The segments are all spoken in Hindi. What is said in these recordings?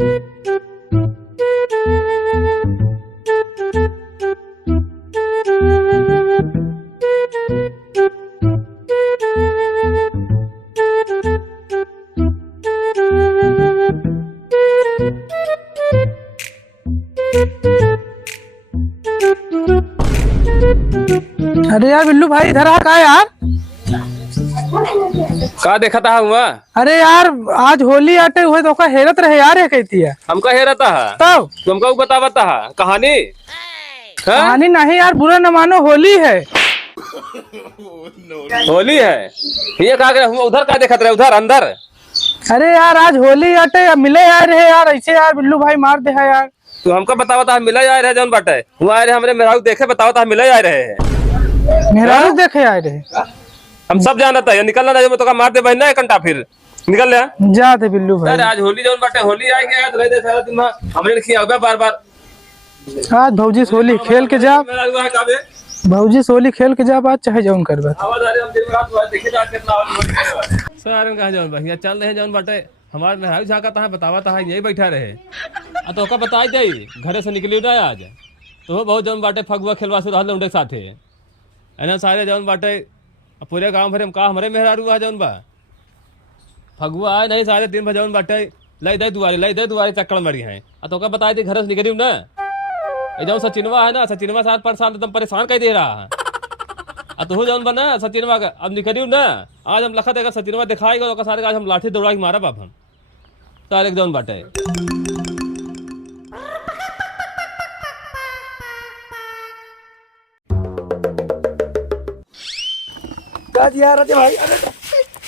अरे यार बिल्लू भाई इधर आ। का यार का देखा था हुआ? अरे यार आज होली आटे हुए तो का हेरत रहे यार। ये कहती है हमका हेरता है तब तुमका बतावता है कहानी। कहानी नहीं यार, बुरा न मानो, होली है। होली है ये कहा गया उधर का देखत रहे उधर अंदर। अरे यार आज होली आटे मिले यार रहे यार, ऐसे यार बिल्लू भाई मार दे है यार। तू हमका बतावता है मिला जाए रहे जौन बाटे हुआ आए रहे हमरे मेहरारू देखे बतावता है मिला जाए रहे हैं। मेहरारू देखे आए रहे हम सब जानता है निकलना नहीं तो का मार दे बहन एक घंटा फिर निकल ले जा दे बिल्लू भाई। अरे आज होली जौन बाटे होली आए गया तो रह दे सारा दिन हमरे खिया बार बार। आज भौजी से होली खेल के जा, मेहरारू है काबे भौजी से होली खेल के जा, बात चाहे जौन करबे। आवाज आ रही हम दिन रात देखे जा कितना आवाज सारे कहा जौन भैया चल रहे जौन बाटे हमारे मेहरारू झाका है बतावता है यही बैठा रहे तो का बताई जाई घरे से निकली ना आज तो बहुत जौन बाटे फगुआ खेलवा से रहल उनके साथे एना सारे जौन बाटे पूरे गांव भरे में का हमरे मेहरारू है जौन बा फगुआ आए नहीं सारे दिन भर जौन बाटे लई दे दुआरी चक्कर मरी है तो का बताई थी घर से निकली ना जौन सचिनवा है ना सचिनवा साथ परेशान एकदम परेशान कर दे रहा है तो जौन बना सचिनवा का अब निकली ना आज हम लखत है सचिनवा दिखाएगा तो सारे आज हम लाठी दौड़ा के मारा बाप हम सारे जौन बाटे भाई।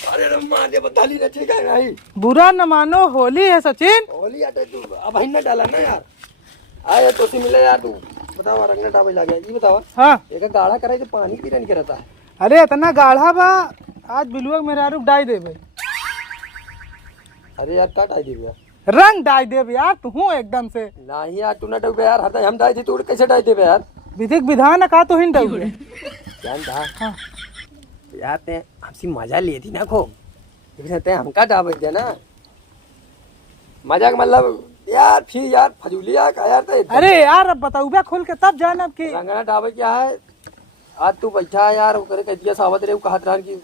अरे मां दे बताली न ठीक है भाई। बुरा न मानो होली है सचिन। होली आटे तू अब भाई न डाला ना यार। आए तो सी मिले यार तू बताओ रंगना डाबे लगे ये बताओ। हाँ एक गाढ़ा करे तो पानी पीने नहीं करता है। अरे इतना गाढ़ा बा आज बिलुआ मेहरारू डाई देबे। अरे यार का डाई देबे रंग डाई देबे यार तू एकदम से। नहीं यार तू न डूबे यार हर हम डाई दी तू कैसे डाई देबे यार। विधिक विधान का तो हिंड डूबे जानता हाँ। यार ते हमसे मजा लिए थी ना खूब ते हमका डाबे दे ना मजाक मतलब यार फिर यार फजूलिया का यार ते। अरे यार अब बताऊबे खोल के तब जाना कि रंगना डाबे क्या है। आज तू बैठा है यार करे कह दिया सावत रे कहत रहन की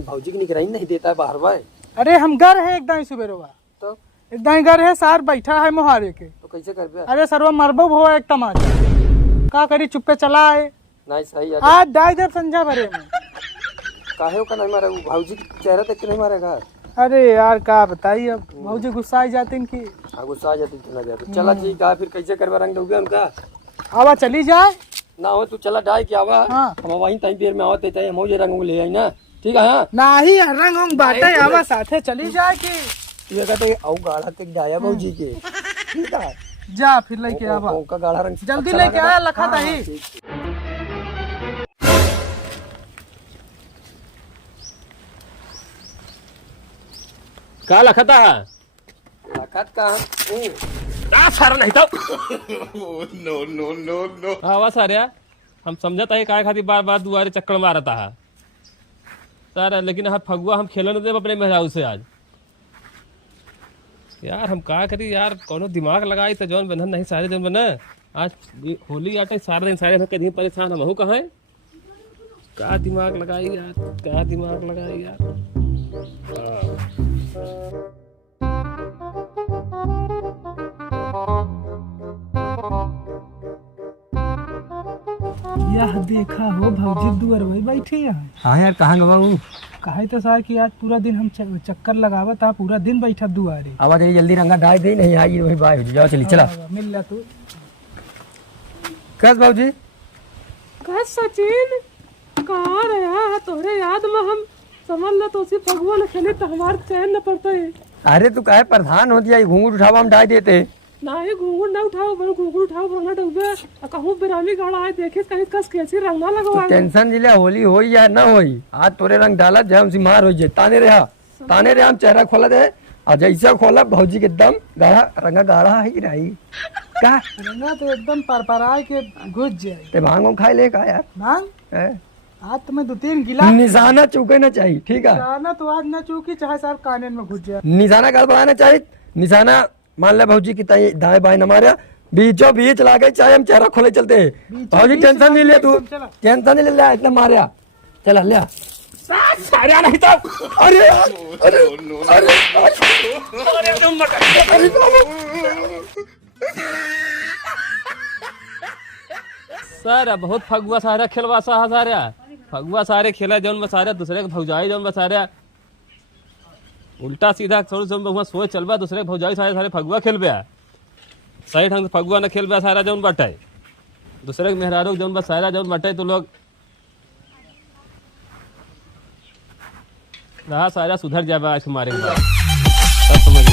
भौजी की निगरानी नहीं देता है बाहर भाई। अरे हम घर है एकदम सुबेरवा तो एकदम घर है सार बैठा है मोहारे के तो कैसे करबे। अरे सरवा मरबो हो एक तमाचा का करी चुप्पे चला आए नहीं सही है आज डाई देव संजा भरे में काहे का नहीं मारे भौजी चेहरा देख के नहीं मारेगा। अरे यार का बताइए अब भौजी गुस्सा आ जाती इनकी। हाँ गुस्सा आ जाती चला गया तो चला ठीक है फिर कैसे करवा रंग दोगे उनका। आवा चली जाए ना हो तू चला डाई के आवा हाँ। हम वहीं तई देर में आवते तई हम ये रंग ले आई ना ठीक है। हाँ नाही रंग होंग बाटे आवा साथे चली जाए कि ये कहते औ गाढ़ा तक जाया भौजी के ठीक है। जा फिर लेके आवा औ का गाढ़ा रंग जल्दी लेके आया लखा दही। का लखता है लखत का सारा नहीं तो नो आवाज सारिया हम समझता है काय खातिर बार बार दुआरे चक्कर मारता है सारा लेकिन हाँ फगुआ हम खेलन दे अपने मेहरारू से आज यार हम का करी यार कोनो दिमाग लगाई तो जौन बंधन नहीं सारे जौन बना आज होली आटे सारा दिन सारे कहीं परेशान हम कहा का दिमाग लगाई यार क्या दिमाग लगाई यार। यह देखा हो भौजी दुआर वही बैठी है। हाँ यार कहाँ गवा हूँ कहे तो सार कि आज पूरा दिन हम चक्कर लगावा था पूरा दिन बैठा दुआरे। आवाज जल्दी रंगा डाल दे नहीं आई वही बाय हो जाओ चली चला मिल ला तू कस बाबूजी कस सचिन कहाँ रहा है तोरे याद में हम समझ लो तो उसी फगुआ न खेले तो हमारे चैन न पड़ता है। अरे तू काहे प्रधान होती है घूंघट उठावा हम डाल देते नहीं घूंघट ना उठाओ बड़ घूंघट उठाओ रंगा डूबे कहूँ बेरामी गाड़ा है देखे कहीं कस कैसी रंगा लगवा टेंशन जिले होली होई या ना होई आज तोरे रंग डाला जय हम सिमार हो जाए ताने रे हम चेहरा खोला दे और जैसा खोला भौजी के एकदम गाढ़ा रंगा गाढ़ा ही रही का रंगा तो एकदम परपराए के घुस जाए। ते भांगो खाई ले का यार भांग आज तुम्हें 2-3 गिलास निशाना चूके ना चाहिए ठीक है। निशाना तो आज ना चूकी चाहे सार कानन में घुस जाए। निशाना गड़बड़ाना चाहिए निशाना मान ले भौजी की ताई दाएं बाएं न मारे बीचों बीच ला गए चाहे हम चेहरा खोले चलते हैं भौजी टेंशन नहीं ले तू टेंशन नहीं ले इतना मारिया चला ले सारे नहीं तो अरे अरे अरे अरे सर बहुत फगुआ सारा खेलवा सा सारे फगुआ सारे खेला जौन बसारे दूसरे के भौजाई जौन बसारे उल्टा सीधा सोच चलबा दूसरे के भौजाई सारे सारे फगुआ खेलबे सही ढंग से फगुआ न खेलबे सारा जौन बटे दूसरे के मेहरारू जौन बसारा जौन बटे तो लोग रहा सारा सुधर जाबा आज हमारे के बाद सब समझ